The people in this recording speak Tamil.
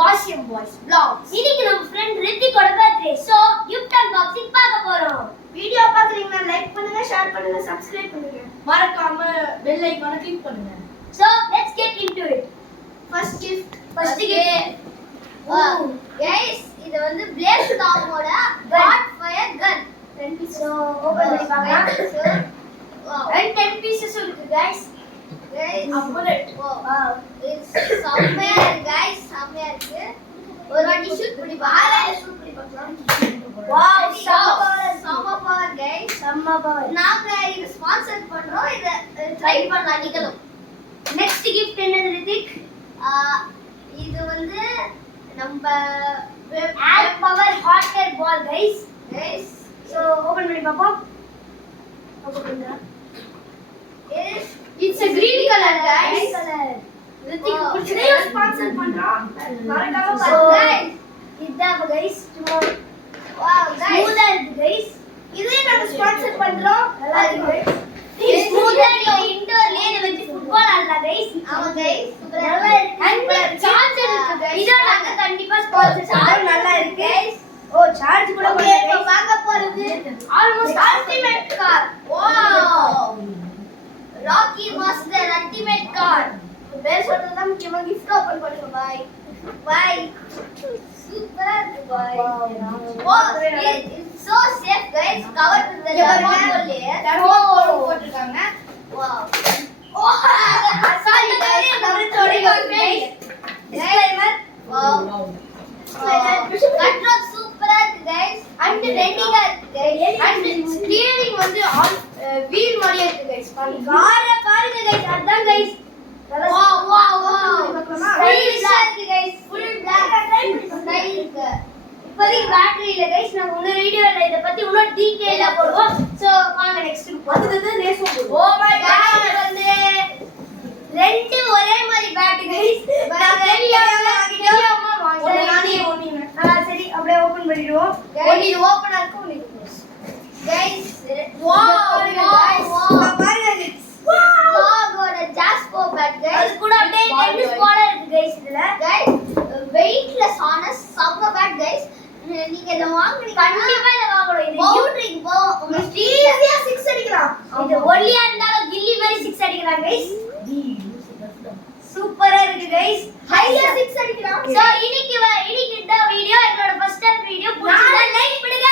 பாசியம் பாய்ஸ் vlogs. இன்னைக்கு நம்ம friend ரித்திகோட birthday. So, gift unboxing பார்க்க போறோம். வீடியோ பாக்குறீங்கன்னா லைக் பண்ணுங்க, ஷேர் பண்ணுங்க, சப்ஸ்கிரைப் பண்ணுங்க. மறக்காம பெல் ஐகானை கிளிக் பண்ணுங்க. So, let's get into it. First gift. Wow. Guys, இது வந்து Blaze Tomோட hot fire gun. 10 pieces. So, open பண்ணி பார்க்கலாம். Wow. And 10 pieces இருக்கு guys. Guys, bullet. wow. It's செம்மையா இருக்கு guys, செம்மையா இருக்கு. ஒரு வாட்டி ஷூட் பண்ணி ஆலையில ஷூட் பண்ணி பார்க்கலாம். Wow, செம்ம செம்ம பவர் guys. செம்ம பவர். நாங்க இது ஸ்பான்சர் பண்றோம். இத ட்ரை பண்ணலாம் நீங்களும். நெக்ஸ்ட் கிஃப்ட் என்னது ரித்திக்? இது வந்து நம்ம ஏர் பவர் ஹாட் ஏர் பால் guys. So open பண்ணி பாப்போம். ஓபன் பண்ணுங்க. It's a green color guys. Green color. Rithik பிடிச்சதே ஸ்பான்சர் பண்றோம். மறக்காம So பாருங்க. இதான் guys. Wow, guys. ஸ்மூத்தா இருக்கு guys. இதே நம்ம ஸ்பான்சர் பண்றோம். நல்லா இருக்கு guys. ஸ்மூத்தா நீங்க இன்டோர்லயே இத வச்சு ஃபுட்பால் ஆடலாம் guys. ஆமா guys. நல்லா இருக்கு. And charger இருக்கு guys. இத நாங்க கண்டிப்பா ஸ்பான்சர் charger நல்லா இருக்கு. ஓ சார்ஜ் கூட Okay, பண்ணலாம் இப்போ guys. வாங்க போறது almost ultimate car. Wow. Rocky master ultimate car. பேர் சொல்றது தான் முக்கியமா gift ஓபன் பண்ணுங்க பாய். பாய். சூப்பரா இருக்கு பாய். Wow. Oh, it's so safe guys. Covered with the thermocol layer. thermocol போட்டுருக்காங்க. Wow. Oh, sorry guys. நம்ம தொடைகள் guys. Disclaimer. Wow. Control சூப்பரா இருக்கு guys. And ட்ரெண்டிங்கா இருக்கு guys. and steering வந்து wheel மாதிரியே இருக்கு guys. பாருங்க. பாருங்க guys. அதான் guys. Wow, wow, wow. ஸ்டைலிஷா இருக்கு guys. Full black ஸ்டைல் இருக்கு. இப்போதைக்கு பேட்டரி இல்ல guys. நான் இன்னொரு வீடியோல இத பத்தி இன்னும் டீடைலா போடுவோம். சோ வாங்க நெக்ஸ்ட் அடுத்தது ரேஸ் ஓடுவோம். Oh my god வந்து ரெண்டு ஒரே மாதிரி பேட் guys. நாங்க தெரியாம ஒன்னு நானே வாங்கிட்டோம். ஓடினேன். சரி அப்படியே ஓபன் பண்ணிடுவோம். ஒன்னு இது ஓபனா இருக்கு, ஒன்னு இது க்ளோஸ். guys Wow, பாருங்க guys. guys. பாருங்க டாகோட ஜாஸ்போ பேட் guys. அது கூட அப்படியே டென்னிஸ் பால் இருக்கு guys இதுல. guys வெயிட்லெஸ் ஆன செம்ம பேட் guys. நீங்க இத வாங்குனீங்க கண்டிப்பா இத வாங்கணும். இது பவுண்டரிக்கு போ உங்களுக்கு ஈஸியா 6 அடிக்கலாம். இது ஒல்லியா இருந்தாலும் கில்லி மாதிரி 6 அடிக்கலாம் guys. சூப்பரா இருக்கு guys. ஹையா 6 அடிக்கலாம். சோ இன்னைக்கு இந்த வீடியோ என்னோட ஃபர்ஸ்ட் டைம் வீடியோ பிடிச்சா லைக் பண்ணுங்க.